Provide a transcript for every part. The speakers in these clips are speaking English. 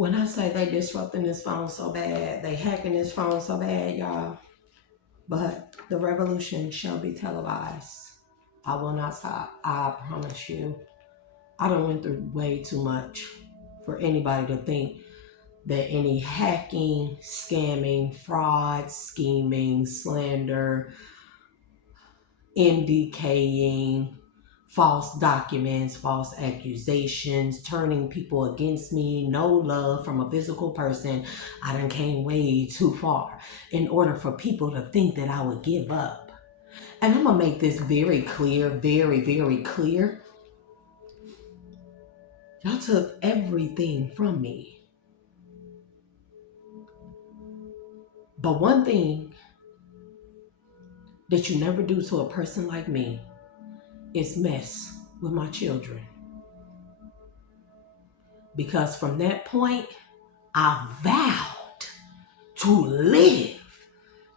When I say they disrupting this phone so bad, they hacking this phone so bad, y'all. But the revolution shall be televised. I will not stop. I promise you. I done went through way too much for anybody to think that any hacking, scamming, fraud, scheming, slander, MDKing, false documents, false accusations, turning people against me, no love from a physical person. I done came way too far in order for people to think that I would give up. And I'm going to make this very clear, very, very clear. Y'all took everything from me. But one thing that you never do to a person like me is mess with my children. Because from that point, I vowed to live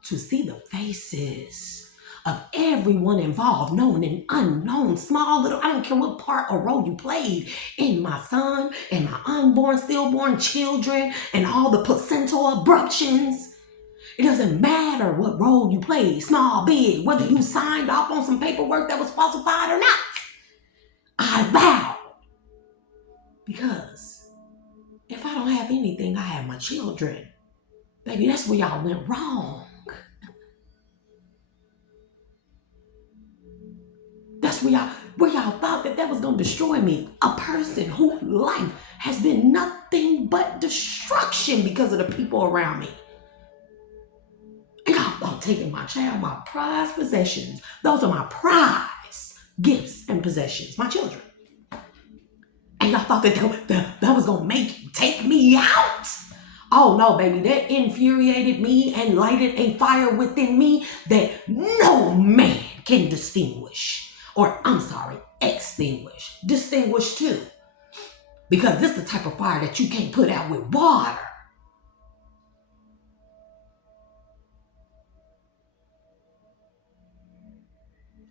to see the faces of everyone involved, known and unknown, small, little, I don't care what part or role you played in my son and my unborn, stillborn children and all the placental abruptions. It doesn't matter what role you played, small, big, whether you signed off on some paperwork that was falsified or not. I vowed. Because if I don't have anything, I have my children. Baby, that's where y'all went wrong. That's where y'all thought that was going to destroy me. A person whose life has been nothing but destruction because of the people around me. And y'all thought taking my child, my prized possessions. Those are my prize gifts and possessions, my children. And y'all thought that was going to take me out. Oh no, baby, that infuriated me and lighted a fire within me that no man can distinguish. Or, I'm sorry, extinguish. Distinguish too. Because this is the type of fire that you can't put out with water.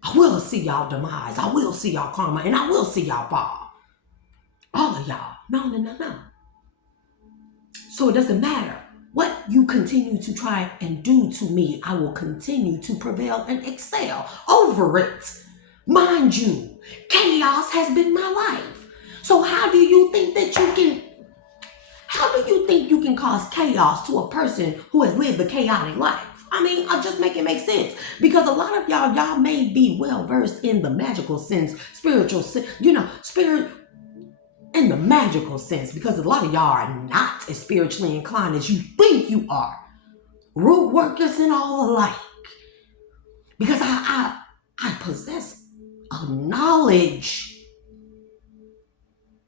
I will see y'all demise. I will see y'all karma. And I will see y'all fall. All of y'all. No. So it doesn't matter what you continue to try and do to me. I will continue to prevail and excel over it. Mind you, chaos has been my life. So how do you think you can cause chaos to a person who has lived a chaotic life? I mean, I'll just make it make sense. Because a lot of y'all may be well versed in the magical sense, spiritual sense, spirit in the magical sense, because a lot of y'all are not as spiritually inclined as you think you are. Root workers and all alike. Because I possess a knowledge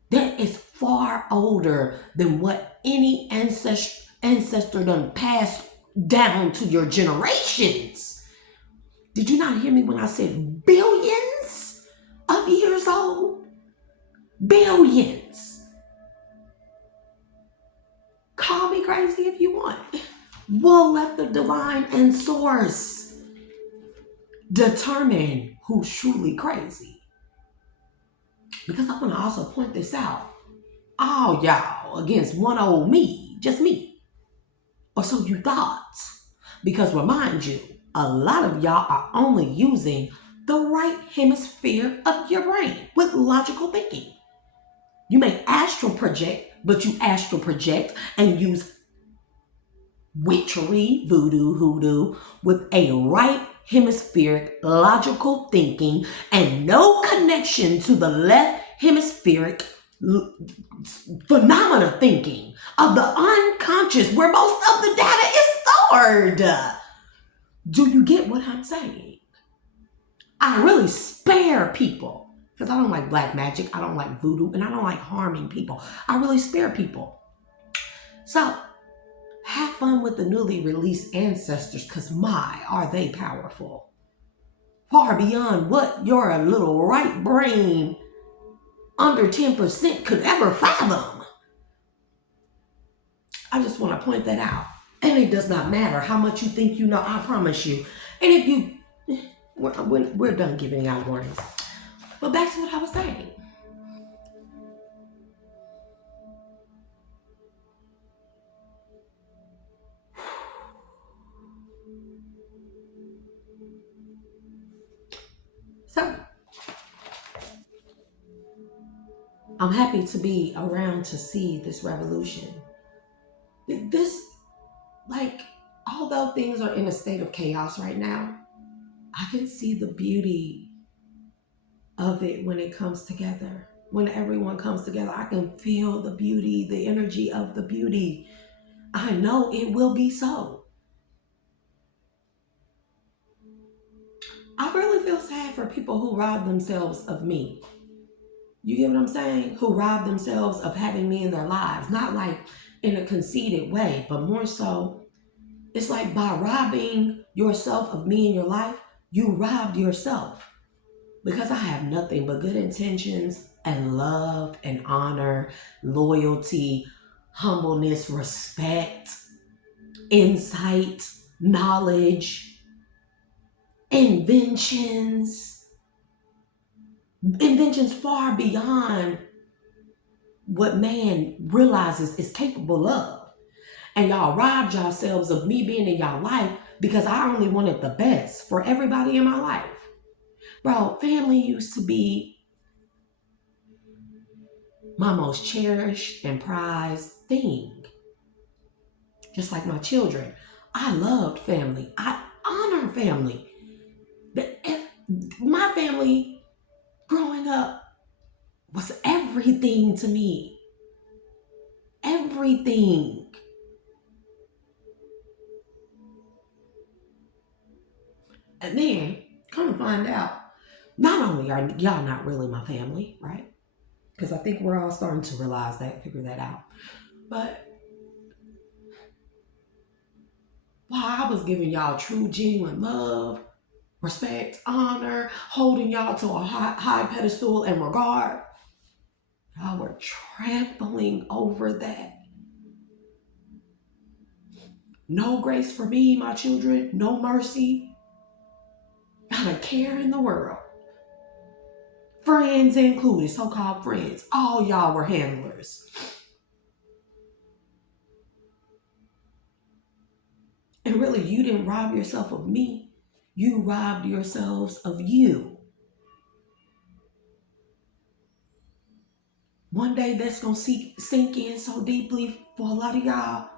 that is far older than what any ancestor done passed down to your generations. Did you not hear me when I said billions of years old? Billions. Call me crazy if you want. We'll let the divine and source determine who's truly crazy. Because I want to also point this out. All y'all against one old me, just me. Or so you thought. Because remind you, a lot of y'all are only using the right hemisphere of your brain with logical thinking. You may astral project, but you astral project and use witchery, voodoo, hoodoo with a right hemispheric logical thinking and no connection to the left hemispheric phenomena thinking of the unconscious where most of the data is stored. Do you get what I'm saying? I really spare people because I don't like black magic, I don't like voodoo, and I don't like harming people. I really spare people. So have fun with the newly released ancestors, because my, are they powerful. Far beyond what your little right brain under 10% could ever fathom. I just want to point that out. And it does not matter how much you think you know, I promise you. And if you, we're done giving out warnings. But back to what I was saying. I'm happy to be around to see this revolution. This, like, although things are in a state of chaos right now, I can see the beauty of it when it comes together. When everyone comes together, I can feel the beauty, the energy of the beauty. I know it will be so. I really feel sad for people who rob themselves of me. You get what I'm saying? Who rob themselves of having me in their lives. Not like in a conceited way, but more so, it's like by robbing yourself of me in your life, you robbed yourself. Because I have nothing but good intentions and love and honor, loyalty, humbleness, respect, insight, knowledge, inventions, inventions far beyond what man realizes is capable of. And y'all robbed yourselves of me being in y'all life because I only wanted the best for everybody in my life. Bro, family used to be my most cherished and prized thing. Just like my children. I loved family. I honor family. My family growing up was everything to me. Everything. And then, come to find out, not only are y'all not really my family, right? Because I think we're all starting to realize that, figure that out. But while I was giving y'all true, genuine love, respect, honor, holding y'all to a high pedestal and regard, y'all were trampling over that. No grace for me, my children, no mercy, not a care in the world. Friends included, so-called friends, all y'all were handlers. And really, you didn't rob yourself of me. You robbed yourselves of you. One day that's going to sink in so deeply for a lot of y'all.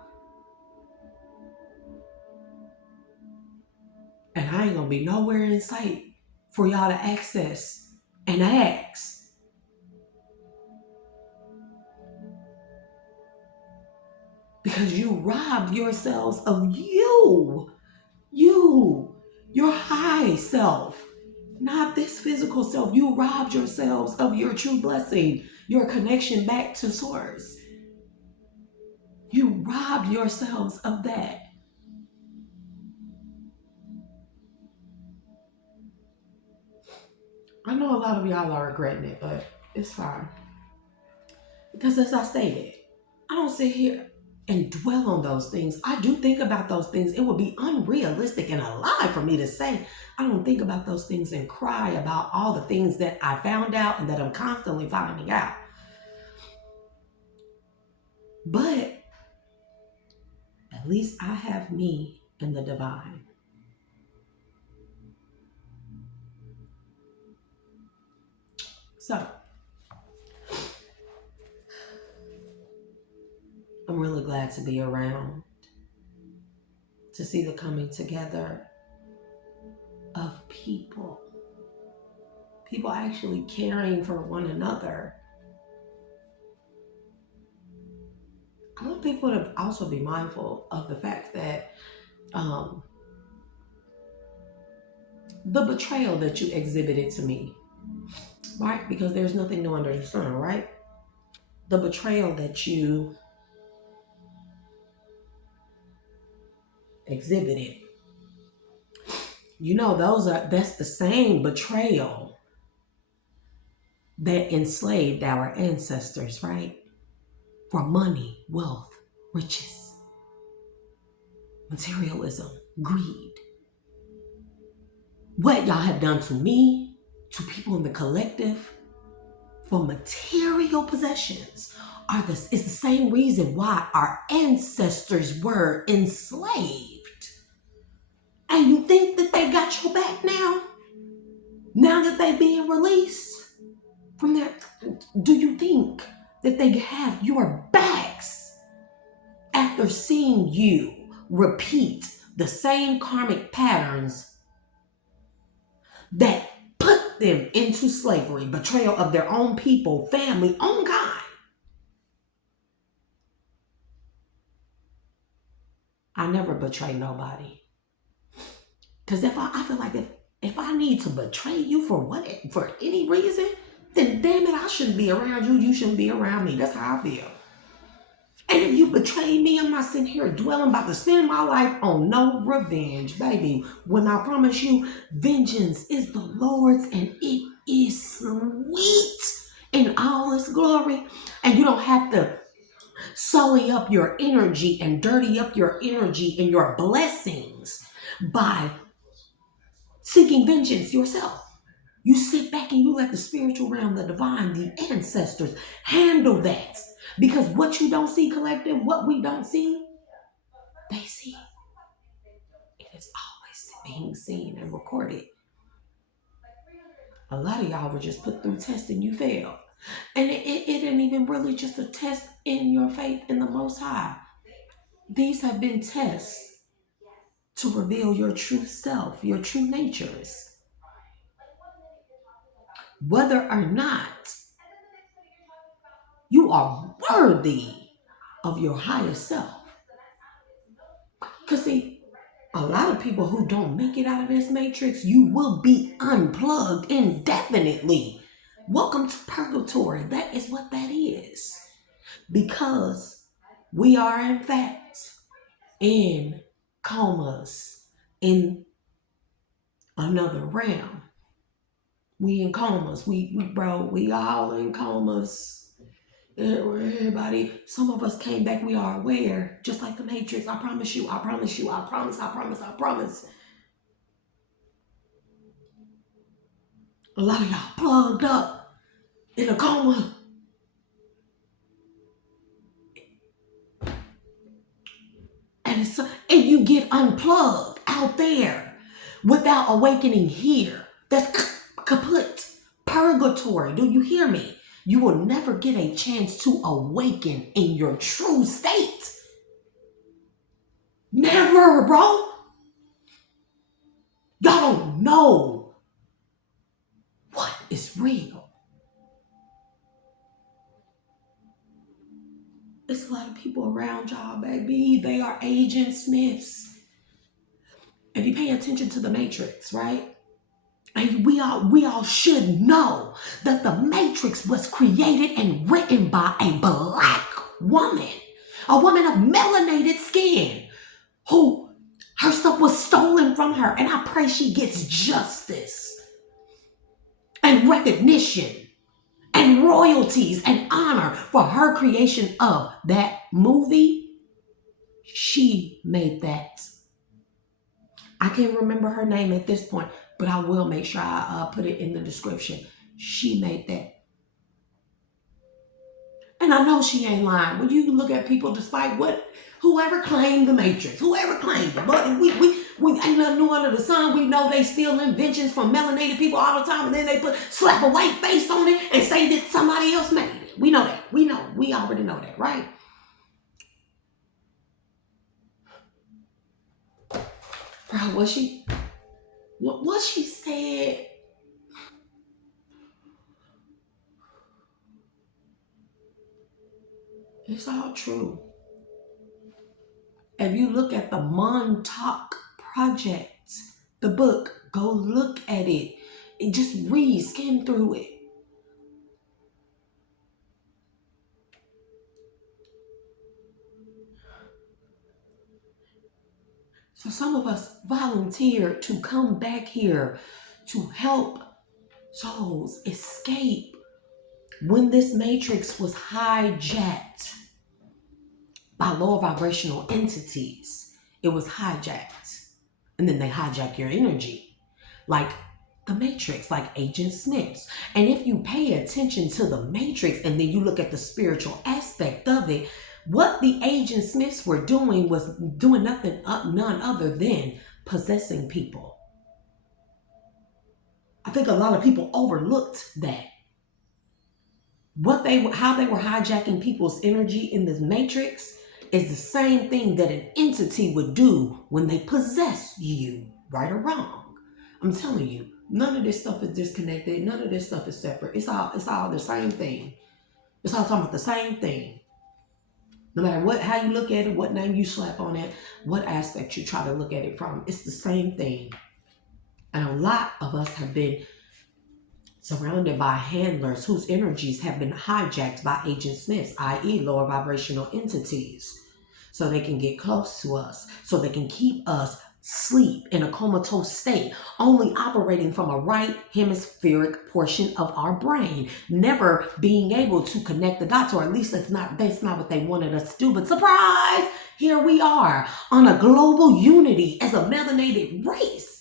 And I ain't going to be nowhere in sight for y'all to access and ask. Because you robbed yourselves of you. You, your high self, not this physical self. You robbed yourselves of your true blessing, your connection back to source. You robbed yourselves of that. I know a lot of y'all are regretting it, but it's fine. Because as I stated, I don't sit here and dwell on those things. I do think about those things. It would be unrealistic and a lie for me to say I don't think about those things and cry about all the things that I found out and that I'm constantly finding out. But at least I have me and the divine. So I'm really glad to be around to see the coming together of people. People actually caring for one another. I want people to also be mindful of the fact that the betrayal that you exhibited to me, right? Because there's nothing new under the sun, right? The betrayal that you exhibited. You know, that's the same betrayal that enslaved our ancestors, right? For money, wealth, riches, materialism, greed. What y'all have done to me, to people in the collective, for material possessions is the same reason why our ancestors were enslaved. And you think that they got your back now? Now that they being released? from their, do you think that they have your backs after seeing you repeat the same karmic patterns that put them into slavery, betrayal of their own people, family, own kind? I never betray nobody. Because I feel like if I need to betray you for any reason, then damn it, I shouldn't be around you. You shouldn't be around me. That's how I feel. And if you betray me, I'm not sitting here dwelling about to spend my life on no revenge, baby. When I promise you, vengeance is the Lord's and it is sweet in all its glory. And you don't have to sully up your energy and dirty up your energy and your blessings by seeking vengeance yourself. You sit back and you let the spiritual realm, the divine, the ancestors handle that. Because what you don't see, collective, what we don't see, they see. It is always being seen and recorded. A lot of y'all were just put through tests and you failed. And it ain't even really just a test in your faith in the Most High. These have been tests to reveal your true self, your true natures. Whether or not you are worthy of your higher self. Because see, a lot of people who don't make it out of this matrix, you will be unplugged indefinitely. Welcome to purgatory. That is what that is. Because we are in fact in comas in another realm. We in comas. We all in comas. Everybody, some of us came back, we are aware, just like the Matrix. I promise you, I promise you, I promise, I promise, I promise. A lot of y'all plugged up in a coma. And you get unplugged out there without awakening here. That's kaput. Purgatory. Do you hear me? You will never get a chance to awaken in your true state. Never, bro. Y'all don't know what is real. It's a lot of people around y'all, baby. They are Agent Smiths. If you pay attention to the Matrix, right? And we all should know that the Matrix was created and written by a black woman. A woman of melanated skin who her stuff was stolen from her. And I pray she gets justice and recognition and royalties and honor for her creation of that movie. She made that. I can't remember her name at this point, but I will make sure I put it in the description. She made that. And I know she ain't lying. When you look at people, despite whoever claimed the Matrix, whoever claimed it, but we ain't nothing new under the sun. We know they steal inventions from melanated people all the time, and then they slap a white face on it and say that somebody else made it. We know that. We already know that, right? Bro, what she said. It's all true. If you look at the Montauk Project, the book, go look at it. And just read, skim through it. So some of us volunteered to come back here to help souls escape when this matrix was hijacked by lower vibrational entities. It was hijacked. And then they hijack your energy. Like the Matrix, like Agent Smiths. And if you pay attention to the Matrix and then you look at the spiritual aspect of it, what the Agent Smiths were doing was doing none other than possessing people. I think a lot of people overlooked that. How they were hijacking people's energy in this matrix is the same thing that an entity would do when they possess you, right or wrong. I'm telling you, none of this stuff is disconnected. None of this stuff is separate. It's all the same thing. It's all talking about the same thing. No matter how you look at it, what name you slap on it, what aspect you try to look at it from, it's the same thing. And a lot of us have been surrounded by handlers whose energies have been hijacked by Agent Smiths, i.e. lower vibrational entities, so they can get close to us, so they can keep us asleep in a comatose state, only operating from a right hemispheric portion of our brain, never being able to connect the dots, or at least that's not what they wanted us to do. But surprise, here we are on a global unity as a melanated race.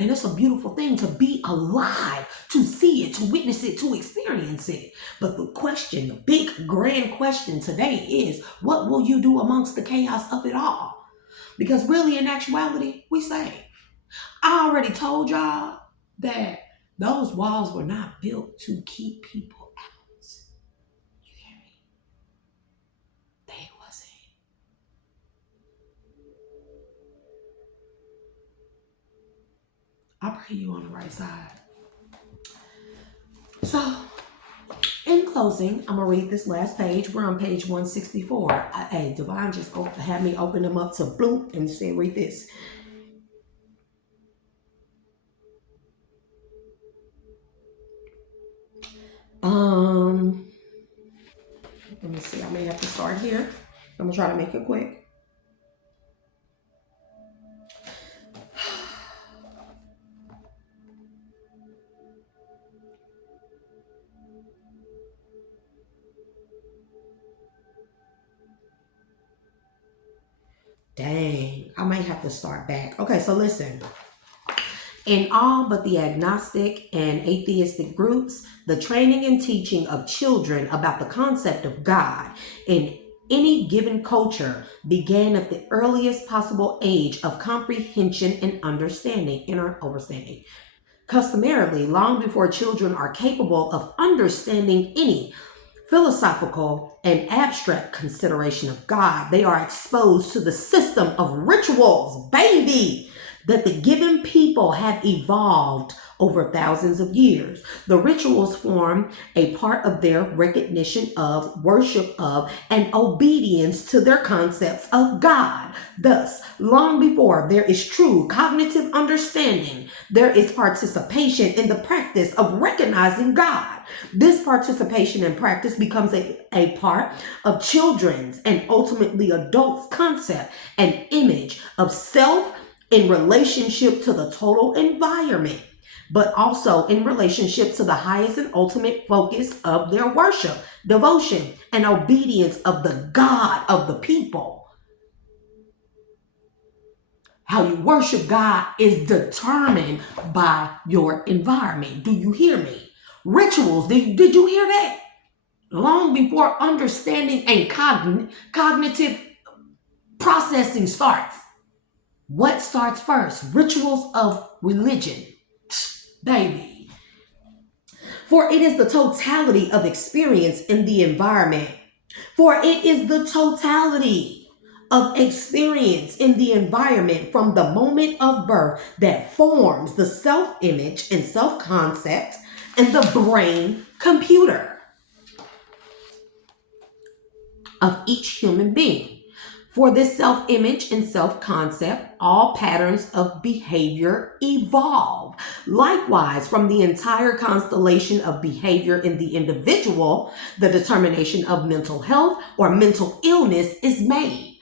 And it's a beautiful thing to be alive, to see it, to witness it, to experience it. But the big grand question today is, what will you do amongst the chaos of it all? Because really, in actuality, we say, I already told y'all that those walls were not built to keep people out. You hear me? They wasn't. I pray you on the right side. So, in closing, I'm going to read this last page. We're on page 164. Hey, Divine just had me open them up to bloop and say, read this. Let me see. I may have to start here. I'm going to try to make it quick. Dang, I might have to start back. Okay, so listen. In all but the agnostic and atheistic groups, the training and teaching of children about the concept of God in any given culture began at the earliest possible age of comprehension and understanding, inner overstanding. Customarily, long before children are capable of understanding any philosophical and abstract consideration of God, they are exposed to the system of rituals, baby, that the given people have evolved over thousands of years. The rituals form a part of their recognition of, worship of, and obedience to their concepts of God. Thus, long before there is true cognitive understanding, there is participation in the practice of recognizing God. This participation and practice becomes a part of children's and ultimately adults' concept and image of self in relationship to the total environment, but also in relationship to the highest and ultimate focus of their worship, devotion, and obedience of the God of the people. How you worship God is determined by your environment. Do you hear me? Rituals, did you hear that? Long before understanding and cognitive processing starts. What starts first? Rituals of religion. Baby. For it is the totality of experience in the environment. For it is the totality of experience in the environment from the moment of birth that forms the self-image and self-concept and the brain computer of each human being. For this self-image and self-concept, all patterns of behavior evolve. Likewise, from the entire constellation of behavior in the individual, the determination of mental health or mental illness is made.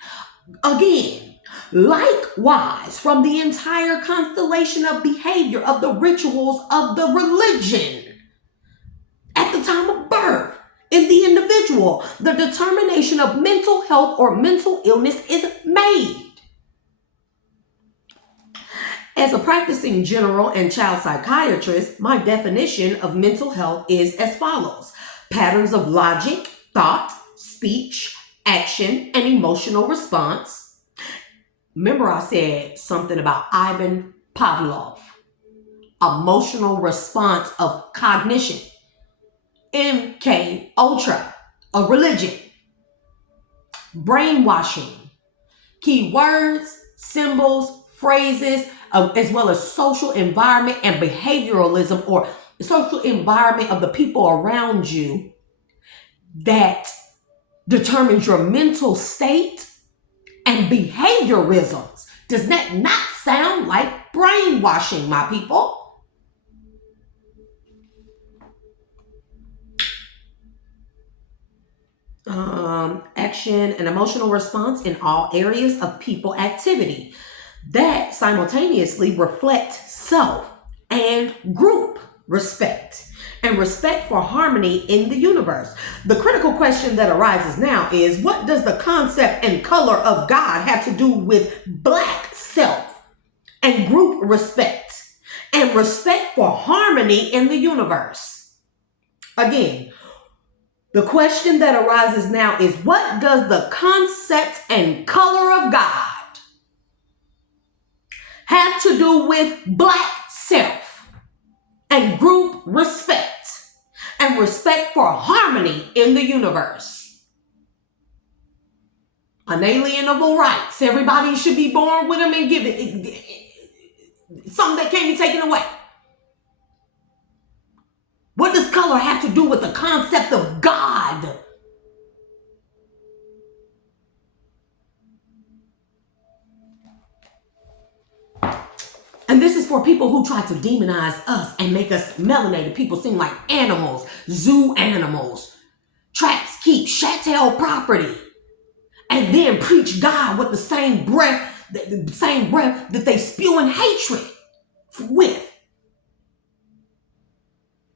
Again, likewise, from the entire constellation of behavior of the rituals of the religion at the time of birth, in the individual, the determination of mental health or mental illness is made. As a practicing general and child psychiatrist, my definition of mental health is as follows: patterns of logic, thought, speech, action, and emotional response. Remember, I said something about Ivan Pavlov, emotional response of cognition. MK Ultra, a religion, brainwashing, keywords, symbols, phrases, as well as social environment and behavioralism, or social environment of the people around you that determines your mental state and behaviorisms. Does that not sound like brainwashing, my people? Action and emotional response in all areas of people activity that simultaneously reflect self and group respect and respect for harmony in the universe. The critical question that arises now is, what does the concept and color of God have to do with Black self and group respect and respect for harmony in the universe? Again, the question that arises now is, what does the concept and color of God have to do with Black self and group respect and respect for harmony in the universe? Unalienable rights. Everybody should be born with them and given something that can't be taken away. What does color have to do with the concept of God? And this is for people who try to demonize us and make us melanated people seem like animals, zoo animals, traps keep, chattel property, and then preach God with the same breath that they spewing hatred with.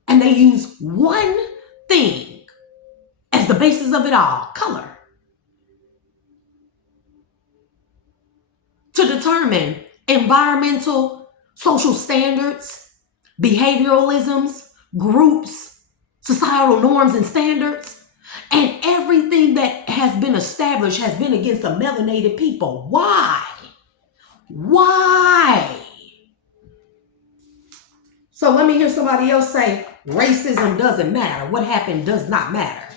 And they use one thing as the basis of it all, color, to determine environmental, social standards, behavioralisms, groups, societal norms and standards, and everything that has been established has been against the melanated people. Why? Why? So let me hear somebody else say, racism doesn't matter. What happened does not matter.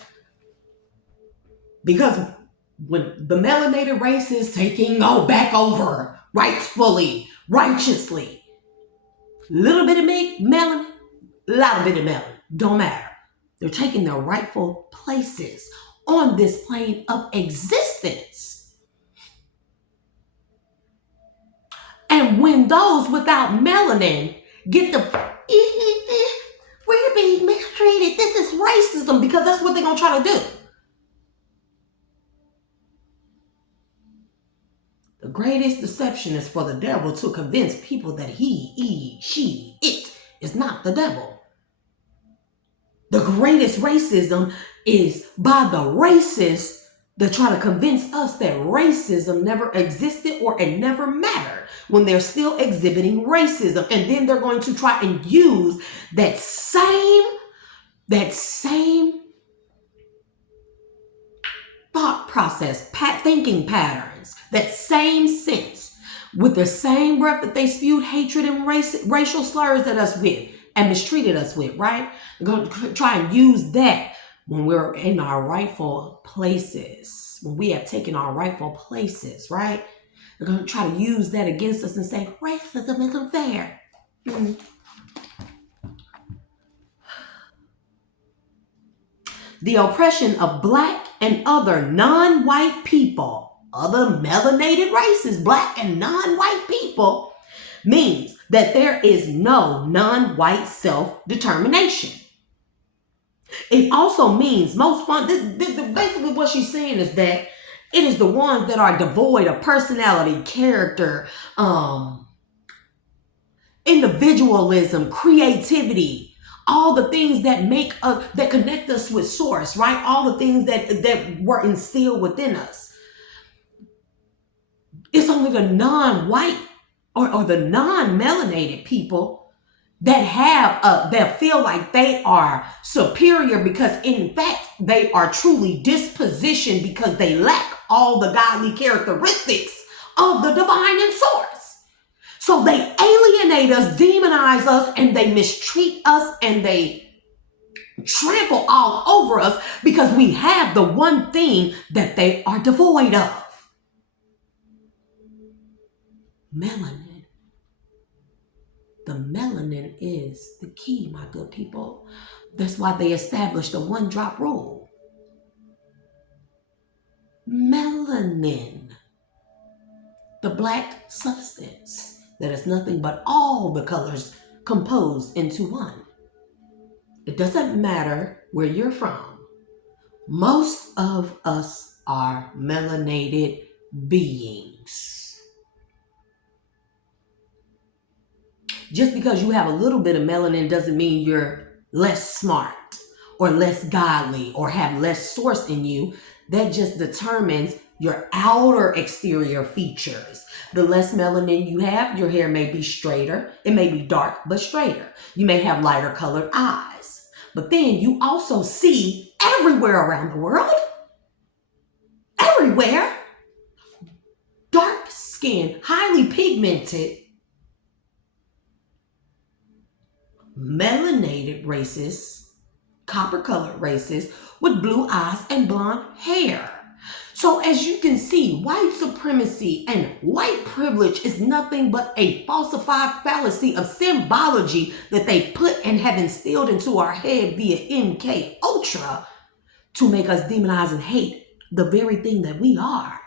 Because when the melanated race is taking back over rightfully, righteously, little bit of melanin, lot bit of melanin, don't matter. They're taking their rightful places on this plane of existence. And when those without melanin get the we're being mistreated, this is racism, because that's what they're gonna try to do. The greatest deception is for the devil to convince people that he, she, it is not the devil. The greatest racism is by the racists that try to convince us that racism never existed or it never mattered, when they're still exhibiting racism. And then they're going to try and use that same thought process, thinking patterns, that same sense, with the same breath that they spewed hatred and racial slurs at us with and mistreated us with, right? They're going to try and use that when we're in our rightful places, when we have taken our rightful places, right? They're going to try to use that against us and say, racism isn't fair. The oppression of Black and other non-white people, other melanated races, Black and non-white people, means that there is no non-white self-determination. It also means basically what she's saying is that it is the ones that are devoid of personality, character, individualism, creativity, all the things that make us, that connect us with source, right? All the things that were instilled within us. It's only the non-white or the non-melanated people that have that feel like they are superior, because in fact they are truly dispositioned because they lack all the godly characteristics of the divine and source. So they alienate us, demonize us, and they mistreat us, and they trample all over us because we have the one thing that they are devoid of: melanin. The melanin is the key, my good people. That's why they established the one drop rule. Melanin, the black substance that is nothing but all the colors composed into one. It doesn't matter where you're from. Most of us are melanated beings. Just because you have a little bit of melanin doesn't mean you're less smart or less godly or have less source in you. That just determines your outer exterior features. The less melanin you have, your hair may be straighter. It may be dark, but straighter. You may have lighter colored eyes. But then you also see everywhere around the world, everywhere, dark skin, highly pigmented, melanated races, copper colored races with blue eyes and blonde hair. So as you can see, white supremacy and white privilege is nothing but a falsified fallacy of symbology that they put and have instilled into our head via MK Ultra to make us demonize and hate the very thing that we are.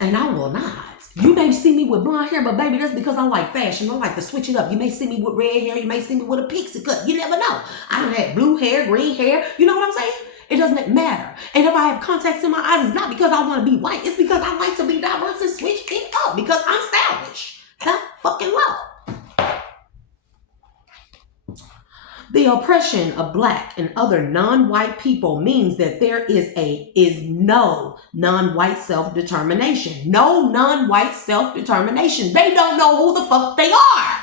And I will not. You may see me with blonde hair, but baby, that's because I like fashion. I like to switch it up. You may see me with red hair. You may see me with a pixie cut. You never know. I done had blue hair, green hair. You know what I'm saying? It doesn't matter. And if I have contacts in my eyes, it's not because I want to be white. It's because I like to be diverse and switch it up because I'm stylish. Fucking low. The oppression of black and other non-white people means that there is no non-white self-determination. No non-white self-determination. They don't know who the fuck they are.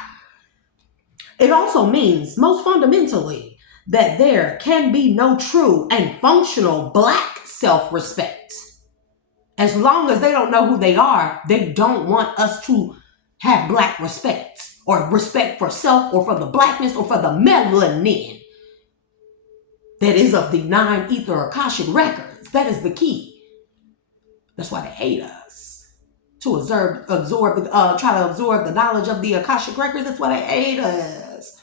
It also means, most fundamentally, that there can be no true and functional black self-respect. As long as they don't know who they are, they don't want us to have black respect or respect for self or for the blackness or for the melanin that is of the 9 ether Akashic records. That is the key. That's why they hate us. To try to absorb the knowledge of the Akashic records. That's why they hate us.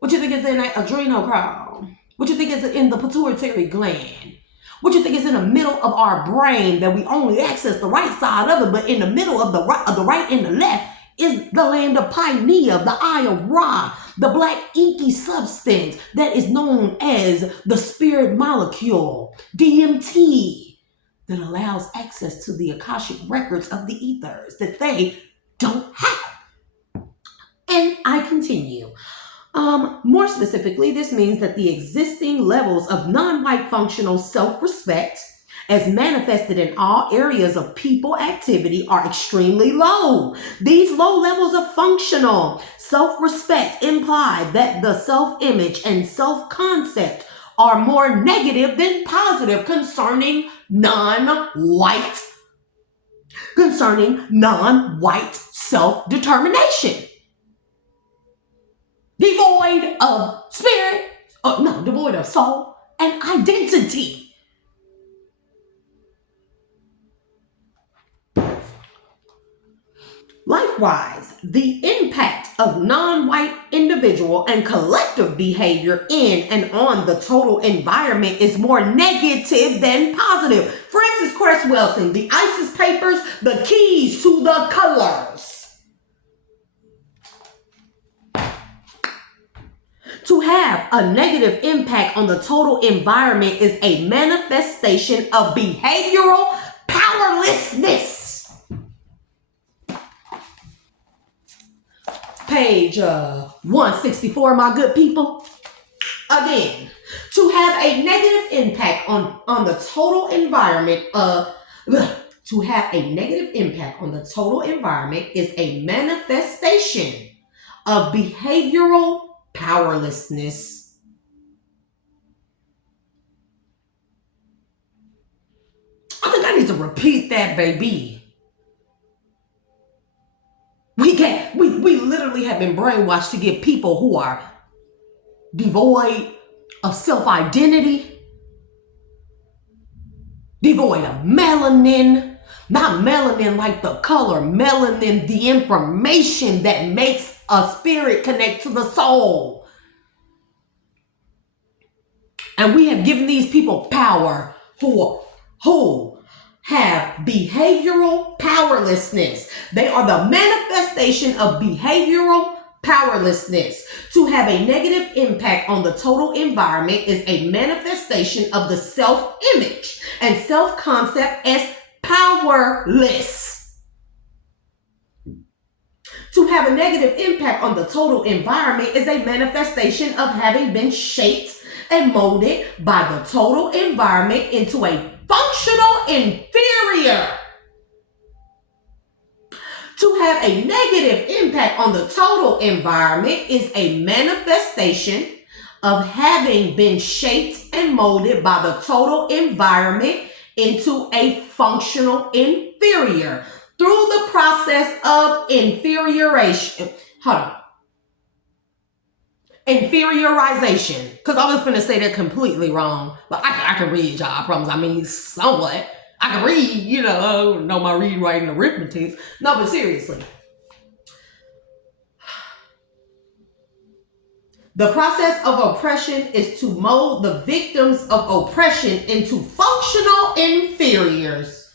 What you think is in that adrenal crown? What you think is in the pituitary gland? What you think is in the middle of our brain that we only access the right side of it, but in the middle of the right and the left is the land of Pineal, the eye of Ra, the black inky substance that is known as the spirit molecule, DMT, that allows access to the Akashic records of the ethers that they don't have. And I continue. More specifically, this means that the existing levels of non-white functional self-respect as manifested in all areas of people activity are extremely low. These low levels of functional self-respect imply that the self-image and self-concept are more negative than positive concerning non-white self-determination. Devoid of spirit, devoid of soul and identity. Likewise, the impact of non-white individual and collective behavior in and on the total environment is more negative than positive. Francis Cresswellson, the ISIS Papers, the keys to the colors. To have a negative impact on the total environment is a manifestation of behavioral powerlessness. Page 164, my good people. Again, to have a negative impact on the total environment, to have a negative impact on the total environment is a manifestation of behavioral powerlessness. I think I need to repeat that, baby. We literally have been brainwashed to give people who are devoid of self-identity, devoid of melanin. Not melanin like the color, melanin, the information that makes a spirit connect to the soul. And we have given these people power who have behavioral powerlessness. They are the manifestation of behavioral powerlessness. To have a negative impact on the total environment is a manifestation of the self-image and self-concept as powerless. To have a negative impact on the total environment is a manifestation of having been shaped and molded by the total environment into a functional inferior. To have a negative impact on the total environment is a manifestation of having been shaped and molded by the total environment into a functional inferior through the process of inferiorization. Inferiorization. Because I was going to say that completely wrong. But I can read, y'all. I promise. I mean, somewhat. I can read, know my reading, writing, arithmetic. No, but seriously. The process of oppression is to mold the victims of oppression into functional inferiors.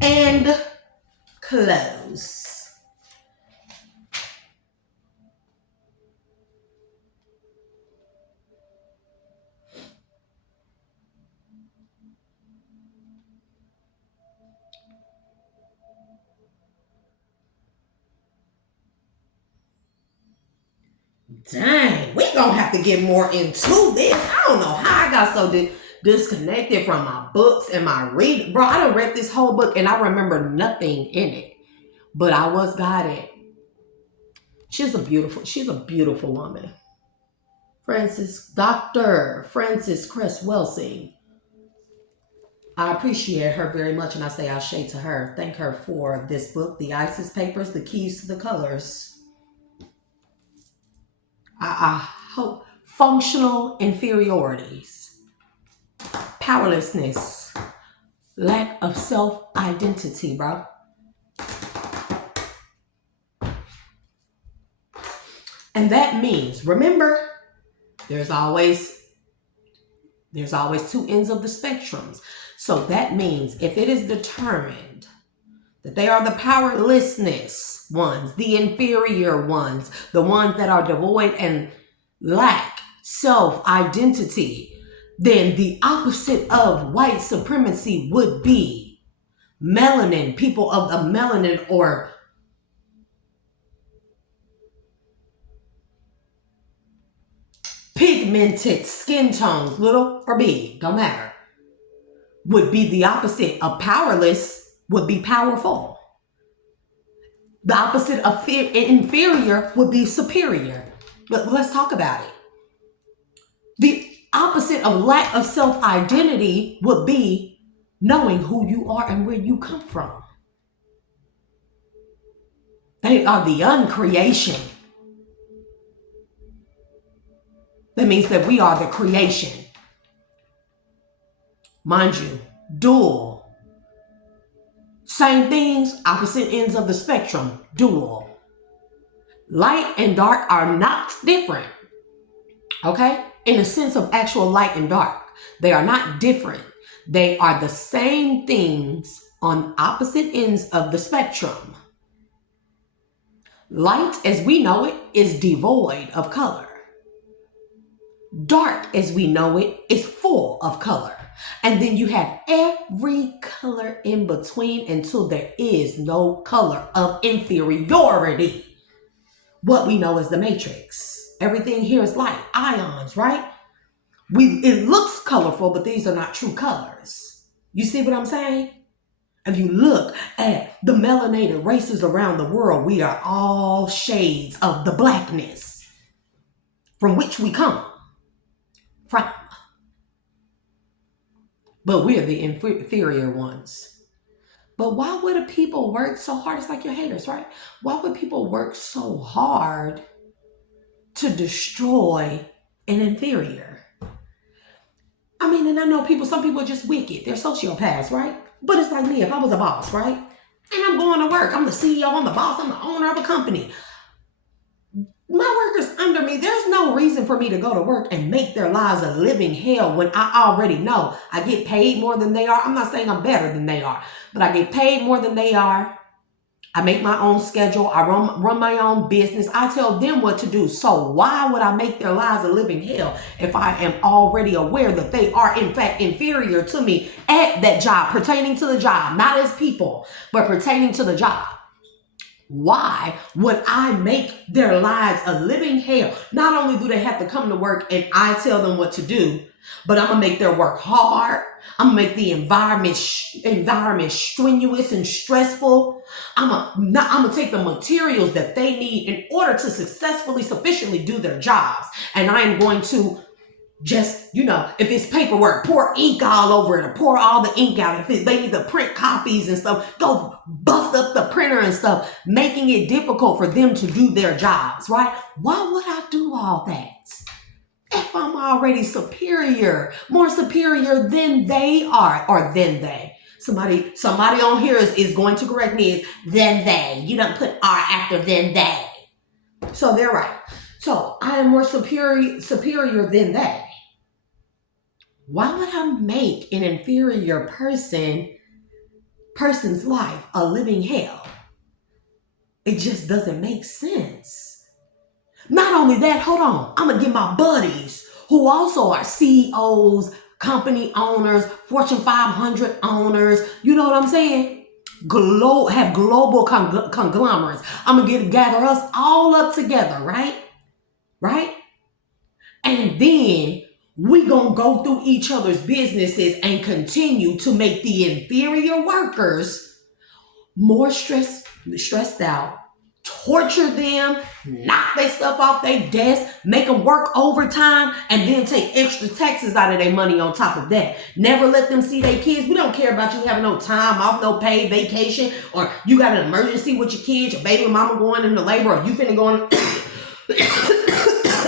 And close. Dang, we gonna have to get more into this. I don't know how I got so disconnected from my books and my reading. Bro, I done read this whole book and I remember nothing in it. But I was guided. She's a beautiful woman. Dr. Frances Cress Welsing. I appreciate her very much and I say ashe to her. Thank her for this book, The Isis Papers, The Keys to the Colors. I hope functional inferiorities, powerlessness, lack of self-identity, bro. And that means, remember, there's always two ends of the spectrums. So that means if it is determined that they are the powerlessness ones, the inferior ones, the ones that are devoid and lack self-identity, then the opposite of white supremacy would be melanin, people of the melanin or pigmented skin tones, little or big, don't matter, would be the opposite of powerless, would be powerful. The opposite of inferior would be superior. But let's talk about it. The opposite of lack of self-identity would be knowing who you are and where you come from. They are the uncreation. That means that we are the creation. Mind you, dual. Same things, opposite ends of the spectrum, dual. Light and dark are not different, okay? In the sense of actual light and dark. They are not different. They are the same things on opposite ends of the spectrum. Light, as we know it, is devoid of color. Dark, as we know it, is full of color. And then you have every color in between until there is no color of inferiority. What we know is the matrix. Everything here is light, ions, right? It looks colorful, but these are not true colors. You see what I'm saying? If you look at the melanated races around the world, we are all shades of the blackness from which we come from. But we're the inferior ones. But why would people work so hard? It's like your haters, right? Why would people work so hard to destroy an inferior. I mean, and I know some people are just wicked. They're sociopaths, right? But it's like me, if I was a boss, right? And I'm going to work. I'm the CEO, I'm the boss, I'm the owner of a company. My workers under me, there's no reason for me to go to work and make their lives a living hell when I already know I get paid more than they are. I'm not saying I'm better than they are, but I get paid more than they are. I make my own schedule. I run my own business. I tell them what to do. So why would I make their lives a living hell if I am already aware that they are in fact inferior to me at that job, pertaining to the job, not as people, but pertaining to the job? Why would I make their lives a living hell? Not only do they have to come to work and I tell them what to do, but I'm going to make their work hard. I'm going to make the environment strenuous and stressful. I'm going to take the materials that they need in order to sufficiently do their jobs. And I am going to just, if it's paperwork, pour ink all over it or pour all the ink out. If they need to print copies and stuff, go bust up the printer and stuff, making it difficult for them to do their jobs, right? Why would I do all that if I'm already superior, more superior than they are, or than they? Somebody on here is going to correct me, is than they. You don't put R after than they. So they're right. So I am more superior than they. Why would I make an inferior person's life a living hell? It just doesn't make sense. Not only that, hold on. I'm going to get my buddies who also are CEOs, company owners, Fortune 500 owners. You know what I'm saying? Have global conglomerates. I'm going to gather us all up together, right? Right? And then we gonna go through each other's businesses and continue to make the inferior workers more stressed out, torture them, knock their stuff off their desk, make them work overtime, and then take extra taxes out of their money on top of that. Never let them see their kids. We don't care about you having no time off, no paid vacation, or you got an emergency with your kids, your baby mama going into labor, or you finna go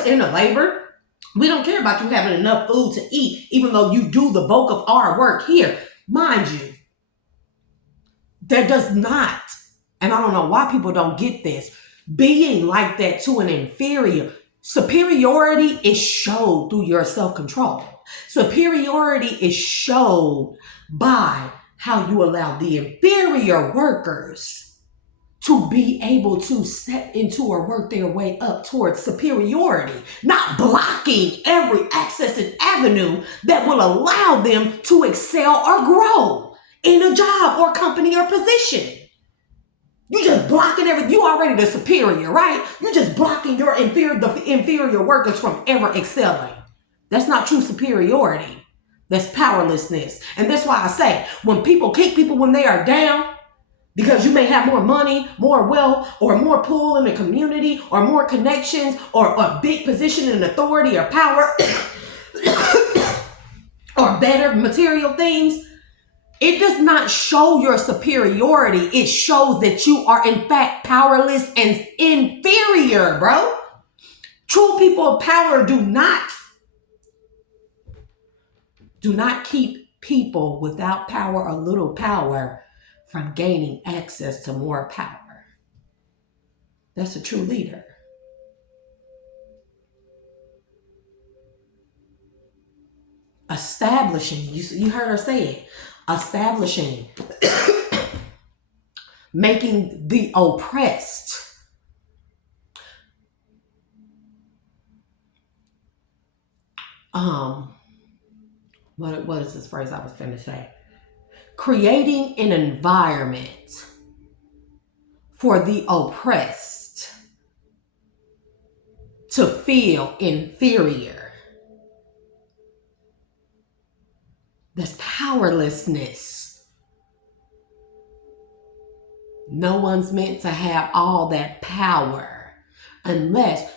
into labor. We don't care about you having enough food to eat, even though you do the bulk of our work here. Mind you, there does not, and I don't know why people don't get this, being like that to an inferior. Superiority is showed through your self-control. Superiority is showed by how you allow the inferior workers to be able to step into or work their way up towards superiority, not blocking every access and avenue that will allow them to excel or grow in a job or company or position. You just blocking everything. You already the superior, right? You're just blocking the inferior workers from ever excelling. That's not true superiority. That's powerlessness. And that's why I say, when people kick people when they are down, because you may have more money, more wealth, or more pull in the community, or more connections, or a big position in authority or power, or better material things, it does not show your superiority. It shows that you are in fact powerless and inferior, bro. True people of power do not keep people without power or little power from gaining access to more power. That's a true leader. Establishing, you heard her say it, establishing, making the oppressed what is this phrase I was going to say? Creating an environment for the oppressed to feel inferior. That's powerlessness. No one's meant to have all that power unless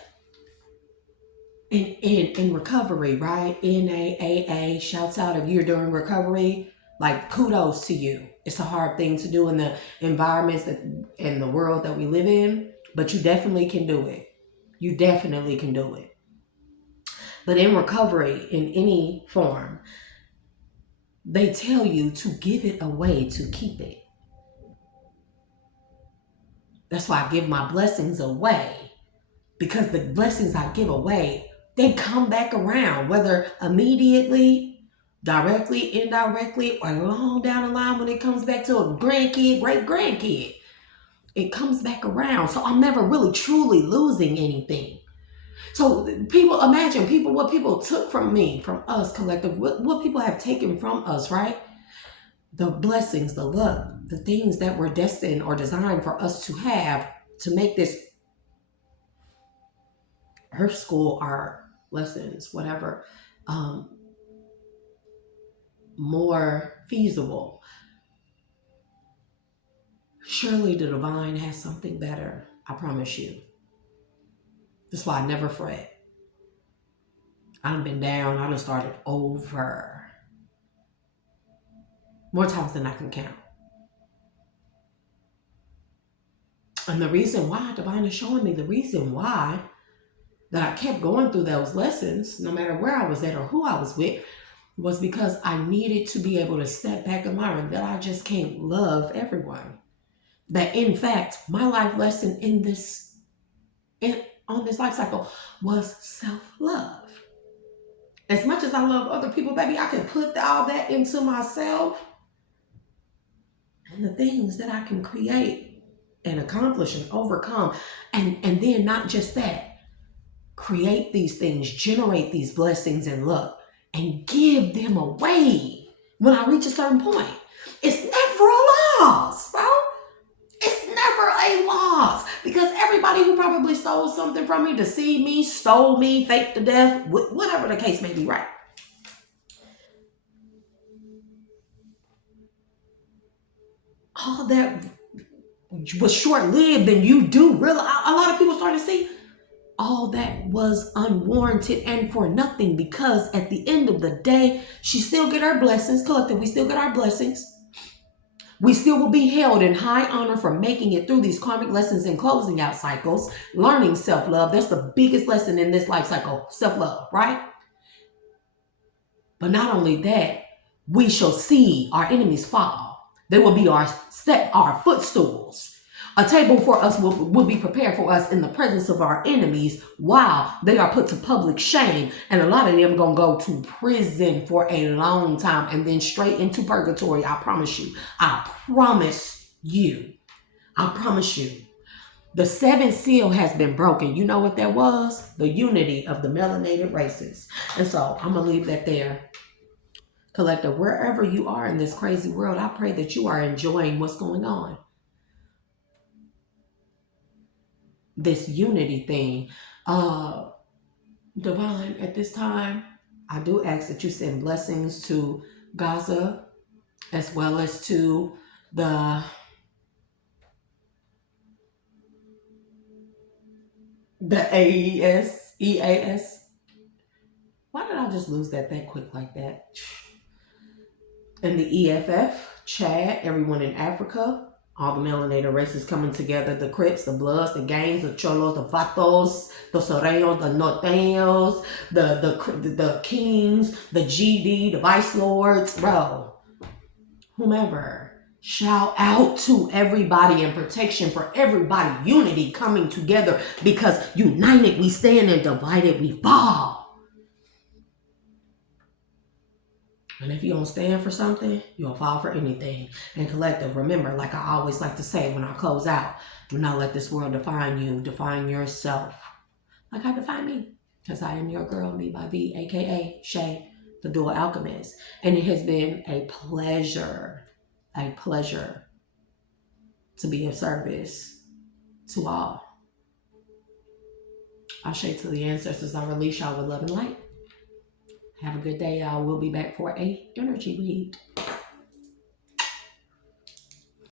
in recovery, right? NAAA, shouts out if you're doing recovery. Like, kudos to you. It's a hard thing to do in the environments in the world that we live in, but you definitely can do it. You definitely can do it. But in recovery, in any form, they tell you to give it away to keep it. That's why I give my blessings away, because the blessings I give away, they come back around, whether immediately, directly, indirectly, or long down the line when it comes back to a grandkid, great grandkid. It comes back around. So I'm never really truly losing anything. So people, imagine what people took from me, from us collective, what people have taken from us, right? The blessings, the luck, the things that were destined or designed for us to have to make this earth school, our lessons, whatever, more feasible. Surely the divine has something better. I promise you. That's why I never fret. I done been down. I done started over more times than I can count. And the reason why, divine is showing me the reason why that I kept going through those lessons, no matter where I was at or who I was with, was because I needed to be able to step back and learn that I just can't love everyone. That in fact, my life lesson on this life cycle was self-love. As much as I love other people, baby, I can put all that into myself, and the things that I can create and accomplish and overcome. And then not just that, create these things, generate these blessings and luck, and give them away when I reach a certain point. It's never a loss, bro. It's never a loss, because everybody who probably stole something from me, deceived me, stole me, faked to death, whatever the case may be, right? All that was short-lived, and you do realize, a lot of people starting to see, all that was unwarranted and for nothing, because at the end of the day, she still get our blessings, collective, we still get our blessings. We still will be held in high honor for making it through these karmic lessons and closing out cycles, learning self-love. That's the biggest lesson in this life cycle, self-love, right? But not only that, we shall see our enemies fall. They will be our footstools. A table for us will be prepared for us in the presence of our enemies while they are put to public shame. And a lot of them going to go to prison for a long time and then straight into purgatory. I promise you. I promise you. I promise you. The seventh seal has been broken. You know what that was? The unity of the melanated races. And so I'm going to leave that there. Collective, wherever you are in this crazy world, I pray that you are enjoying what's going on. This unity thing. Divine, at this time, I do ask that you send blessings to Gaza, as well as to the EAS. Why did I just lose that quick like that? And the EFF, Chad, everyone in Africa, all the melanated races coming together, the Crips, the Bloods, the Gangs, the Cholos, the Vatos, the Soreños, the Norteños, the Kings, the GD, the Vice Lords, bro, whomever. Shout out to everybody and protection for everybody, unity coming together, because united we stand and divided we fall. And if you don't stand for something, you'll fall for anything. And collective, remember, like I always like to say when I close out, do not let this world define you. Define yourself. Like I define me. Because I am your girl, me by V, a.k.a. Shay, the Dual Alchemist. And it has been a pleasure to be of service to all. I say to the ancestors, I release y'all with love and light. Have a good day, y'all. We'll be back for a energy read.